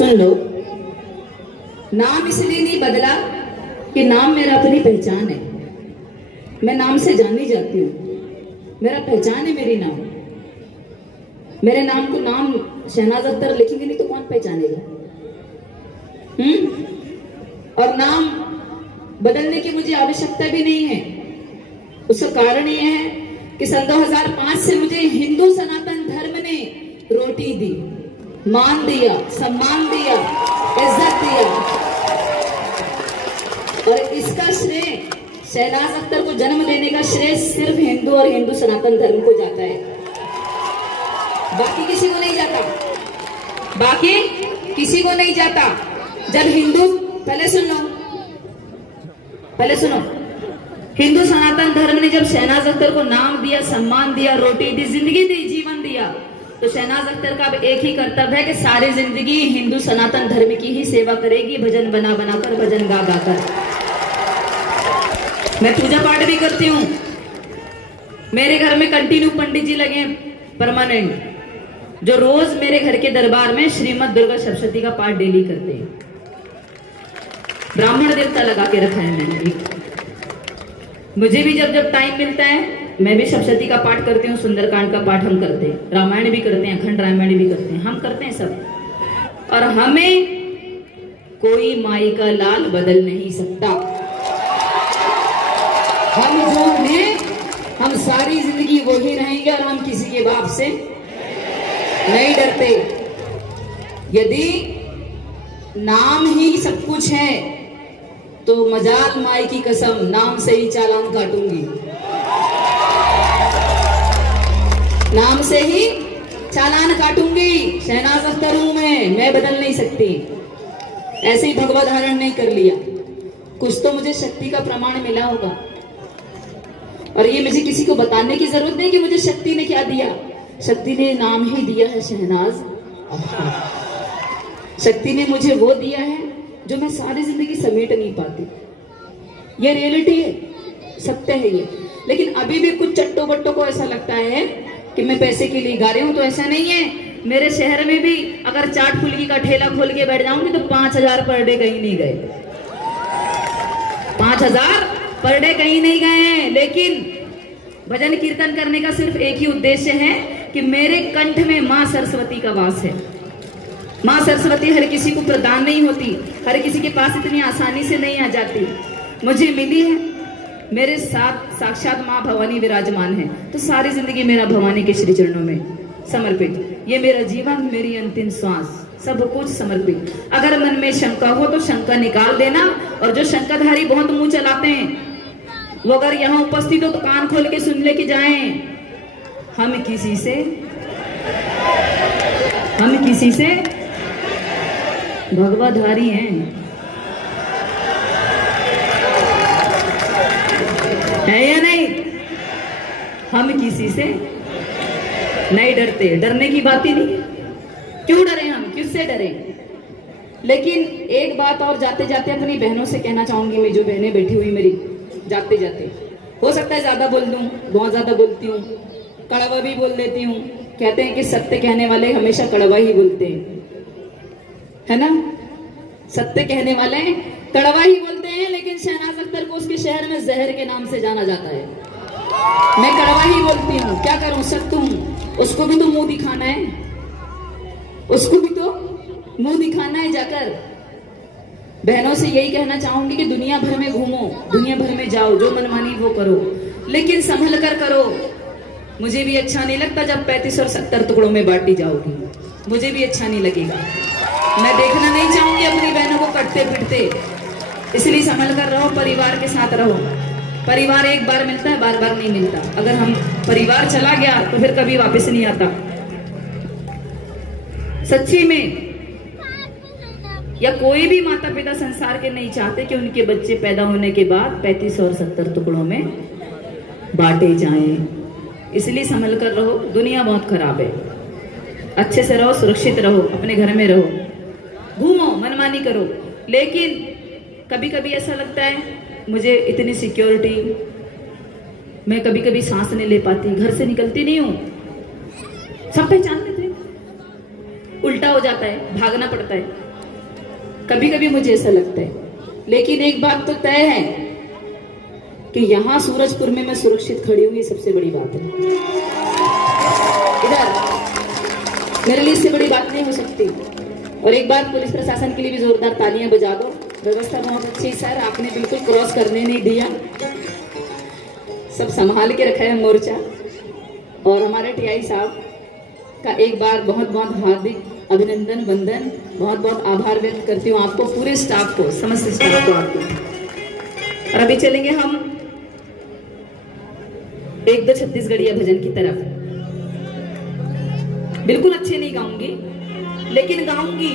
सुन लो, नाम इसलिए नहीं बदला कि नाम मेरा अपनी पहचान है। मैं नाम से जानी जाती हूँ, मेरा पहचान है मेरी नाम। मेरे नाम को नाम शहनाज अख्तर लिखेंगे नहीं तो कौन पहचानेगा? और नाम बदलने की मुझे आवश्यकता भी नहीं है। उसका कारण यह है कि सन 2005 से मुझे हिंदू सनातन धर्म ने रोटी दी, मान दिया, सम्मान दिया, इज्जत दिया। और इसका श्रेय, शहनाज अख्तर को जन्म देने का श्रेय सिर्फ हिंदू और हिंदू सनातन धर्म को जाता है, बाकी किसी को नहीं जाता, बाकी किसी को नहीं जाता। जब हिंदू, पहले सुनो, हिंदू सनातन धर्म ने जब शहनाज अख्तर को नाम दिया, सम्मान दिया, रोटी दी, जिंदगी दी, जीवन दिया, तो शहनाज अख्तर का अब एक ही कर्तव्य है कि सारी जिंदगी हिंदू सनातन धर्म की ही सेवा करेगी, भजन बना बनाकर, भजन गा गाकर। मैं पूजा पाठ भी करती हूँ, मेरे घर में कंटिन्यू पंडित जी लगे परमानेंट, जो रोज मेरे घर के दरबार में श्रीमद दुर्गा सप्तशती का पाठ डेली करते हैं। ब्राह्मण देवता लगा के रखा है मैंने। मुझे भी जब जब टाइम मिलता है मैं भी सप्तशती का पाठ करती हूँ, सुंदरकांड का पाठ हम करते हैं, रामायण भी करते हैं, अखंड रामायण भी करते हैं, हम करते हैं सब। और हमें कोई माई का लाल बदल नहीं सकता। हम जो हैं, हम सारी जिंदगी वो ही रहेंगे और हम किसी के बाप से नहीं डरते। यदि नाम ही सब कुछ है तो मजाल माई की कसम, नाम से ही चालान काटूंगी, नाम से ही चालान काटूंगी। शहनाज अख्तर हूं मैं बदल नहीं सकती। ऐसे ही भगवा धारण नहीं कर लिया, कुछ तो मुझे शक्ति का प्रमाण मिला होगा। और ये मुझे किसी को बताने की जरूरत नहीं कि मुझे शक्ति ने क्या दिया। शक्ति ने नाम ही दिया है शहनाज। शक्ति ने मुझे वो दिया है जो मैं सारी जिंदगी समेट नहीं पाती। ये रियलिटी है, सत्य है ये। लेकिन अभी भी कुछ चट्टो बट्टों को ऐसा लगता है कि मैं पैसे के लिए गा रही हूं, तो ऐसा नहीं है। मेरे शहर में भी अगर चाट फुल्की का ठेला खोल के बैठ जाऊंगी तो 5,000 पर डे कहीं नहीं गए, 5,000 पर डे कहीं नहीं गए हैं। लेकिन भजन कीर्तन करने का सिर्फ एक ही उद्देश्य है कि मेरे कंठ में मां सरस्वती का वास है। मां सरस्वती हर किसी को प्रदान नहीं होती, हर किसी के पास इतनी आसानी से नहीं आ जाती। मुझे मिली है, मेरे साथ साक्षात मां भवानी विराजमान है, तो सारी जिंदगी मेरा भवानी के श्री चरणों में समर्पित। ये मेरा जीवन, मेरी अंतिम श्वास, सब कुछ समर्पित। अगर मन में शंका हो तो शंका निकाल देना। और जो शंकाधारी बहुत मुंह चलाते हैं वो अगर यहाँ उपस्थित हो तो कान खोल के सुन ले कि जाएं, हम किसी से भगवाधारी हैं, है या नहीं? हम किसी से नहीं डरते, डरने की बात ही नहीं। क्यों डरे हम, किससे डरे? लेकिन एक बात और जाते जाते अपनी बहनों से कहना चाहूंगी, मैं जो बहनें बैठी हुई मेरी, जाते जाते हो सकता है ज्यादा बोल दूं, बहुत ज्यादा बोलती हूँ, कड़वा भी बोल देती हूँ। कहते हैं कि सत्य कहने वाले हमेशा कड़वा ही बोलते हैं, है ना? सत्य कहने वाले कड़वा ही बोलते हैं। लेकिन शहनाज अख्तर को उसके शहर में जहर के नाम से जाना जाता है। मैं कड़वा ही बोलती हूँ, क्या करूं, सत्य हूं। उसको भी तो मुंह दिखाना है, उसको भी तो मुंह दिखाना है जाकर। बहनों से यही कहना चाहूंगी कि दुनिया भर में घूमो, दुनिया भर में जाओ, जो मनमानी वो करो, लेकिन संभल कर करो। मुझे भी अच्छा नहीं लगता जब 35 और 70 टुकड़ों में बांटी जाओगी, मुझे भी अच्छा नहीं लगेगा। मैं देखना नहीं चाहूंगी अपनी बहनों को कटते पिटते। इसलिए संभल कर रहो, परिवार के साथ रहो। परिवार एक बार मिलता है, बार बार नहीं मिलता। अगर हम परिवार चला गया तो फिर कभी वापस नहीं आता। सच्ची में, या कोई भी माता पिता संसार के नहीं चाहते कि उनके बच्चे पैदा होने के बाद 35 और 70 टुकड़ों में बांटे जाएं। इसलिए संभल कर रहो, दुनिया बहुत खराब है। अच्छे से रहो, सुरक्षित रहो, अपने घर में रहो, घूमो, मनमानी करो। लेकिन कभी कभी ऐसा लगता है मुझे इतनी सिक्योरिटी, मैं कभी कभी सांस नहीं ले पाती, घर से निकलती नहीं हूँ, सब पहचान लेते हैं। उल्टा हो जाता है, भागना पड़ता है। कभी कभी मुझे ऐसा लगता है, लेकिन एक बात तो तय है कि यहाँ सूरजपुर में मैं सुरक्षित खड़ी हूँ, ये सबसे बड़ी बात है। इधर मेरे लिए इससे बड़ी बात नहीं हो सकती। और एक बार पुलिस प्रशासन के लिए भी जोरदार तालियां बजा दो। व्यवस्था बहुत अच्छी सर, आपने बिल्कुल क्रॉस करने नहीं दिया, सब संभाल के रखा है मोर्चा। और हमारे टीआई साहब का एक बार बहुत बहुत हार्दिक अभिनंदन, वंदन, बहुत बहुत आभार व्यक्त करती हूँ आपको, पूरे स्टाफ को, समस्त स्टाफ को आपको। और अभी चलेंगे हम एक दो छत्तीसगढ़िया भजन की तरफ। बिल्कुल अच्छे नहीं गाऊंगी, लेकिन गाऊंगी।